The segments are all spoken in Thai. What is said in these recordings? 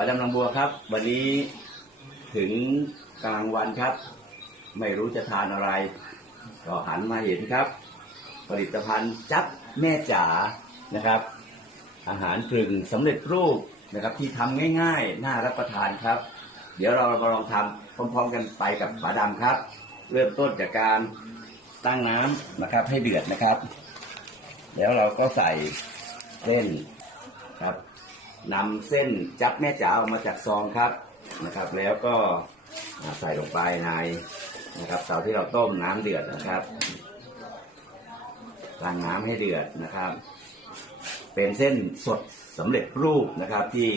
ประดำนางบัวครับ วันนี้ถึงกลางวันครับ ไม่รู้จะทานอะไร ก็หันมาเห็นครับ ผลิตภัณฑ์จับแม่จ๋านะครับ อาหารกลึงสำเร็จรูปนะครับ ที่ทำง่ายๆ น่ารับประทานครับ เดี๋ยวเรามาลองทำพร้อมๆกันไปกับป๋าดำครับ เริ่มต้นจากการตั้งน้ำนะครับให้เดือดนะครับ แล้วเราก็ใส่เส้นครับ นำเส้นจับแม่จ๋าออกมาจากซองครับนะครับ แล้วก็ใส่ลงไปในนะครับเตาที่เราต้มน้ำเดือดนะครับตั้งน้ำให้เดือดนะครับ เป็นเส้นสดสำเร็จรูปนะครับที่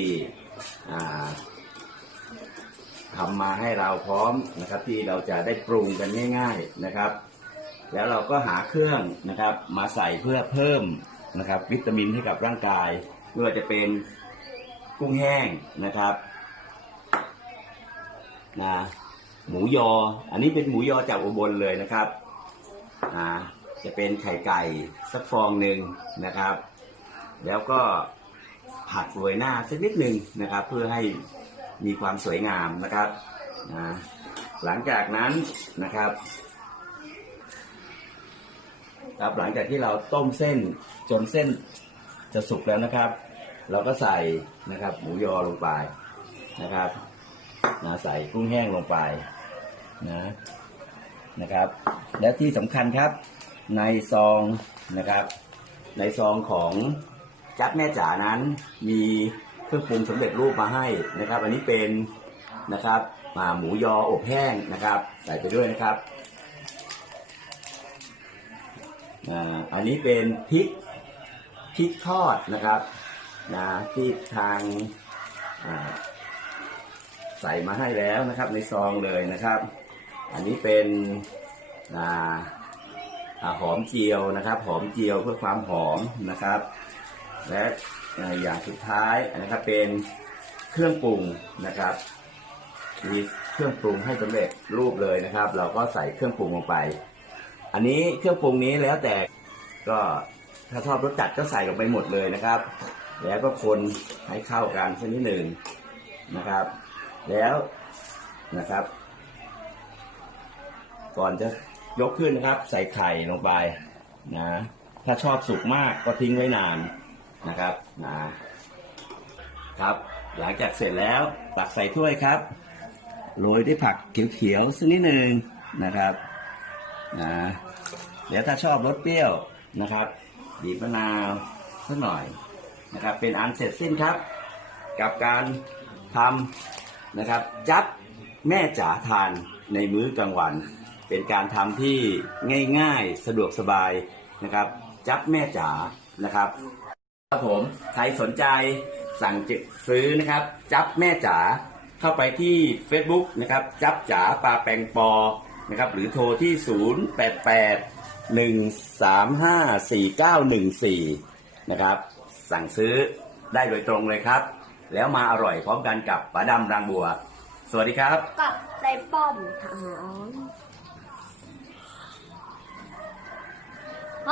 ทำมาให้เราพร้อมนะครับ ที่เราจะได้ปรุงกันง่าย ๆนะครับ แล้วเราก็หาเครื่องนะครับ มาใส่เพื่อเพิ่มนะครับ วิตามินให้กับร่างกายไม่ว่าจะเป็น กุ้งแห้งนะครับนะหมูยอ อันนี้เป็นหมูยอจากอุบลเลยนะครับอ่าจะเป็นไข่ไก่สักฟองหนึ่งนะครับ แล้วก็ผัดโรยหน้าสักนิดหนึ่งนะครับ เพื่อให้มีความสวยงามนะครับนะหลังจากนั้นนะครับครับหลังจากที่เราต้มเส้นจนเส้นจะสุกแล้วนะครับ เราก็ใส่นะครับ หมูยอลงไปนะครับนะใส่กุ้งแห้งลงไปนะนะครับ และที่สำคัญครับในซองนะครับ ในซองของจัดแม่จ๋านั้นมีเครื่องปรุงสำเร็จรูปมาให้นะครับ อันนี้เป็นนะครับอ่าหมูยออบแห้งนะครับ ใส่ไปด้วยนะครับอ่าอันนี้เป็นพริกพริกทอดนะครับ นะที่ทางใส่มาให้แล้วนะครับ ในซองเลยนะครับ อันนี้เป็นอ่าอ่าหอมเจียวนะครับ หอมเจียวเพื่อความหอมนะครับ และอ่าอย่างสุดท้ายนะครับเป็นเครื่องปรุงนะครับมีเครื่องปรุงให้สำเร็จรูปเลยนะครับ เราก็ใส่เครื่องปรุงลงไป อันนี้เครื่องปรุงนี้แล้วแต่ก็ถ้าชอบรสจัดก็ใส่ลงไปหมดเลยนะครับ แล้วก็คนให้เข้ากันสักนิดหนึ่งนะครับ แล้วนะครับ ก่อนจะยกขึ้นนะครับ ใส่ไข่ลงไปนะ ถ้าชอบสุกมากก็ทิ้งไว้นานนะครับนะครับ หลังจากเสร็จแล้วตักใส่ถ้วยครับโรยด้วยผักเขียวๆสักนิดหนึ่งนะครับนะเดี๋ยวถ้าชอบรสเปรี้ยวนะครับบีบมะนาวสักหน่อย นะครับ เป็นอันเสร็จสิ้นครับ กับการทำนะครับจับแม่จ๋าทานในมื้อกลางวัน เป็นการทำที่ง่ายๆสะดวกสบายนะครับ จับแม่จ๋านะครับครับผมใครสนใจสั่งซื้อนะครับ จับแม่จ๋าเข้าไปที่ Facebook นะครับ จับจ๋าปลาแปงปอนะครับ หรือโทรที่ 0881354914 นะครับ สั่งซื้อได้โดยตรงเลยครับ แล้วมาอร่อยพร้อมกันกับปลาดำรางบัว สวัสดีครับ กับไรป้อมทหาร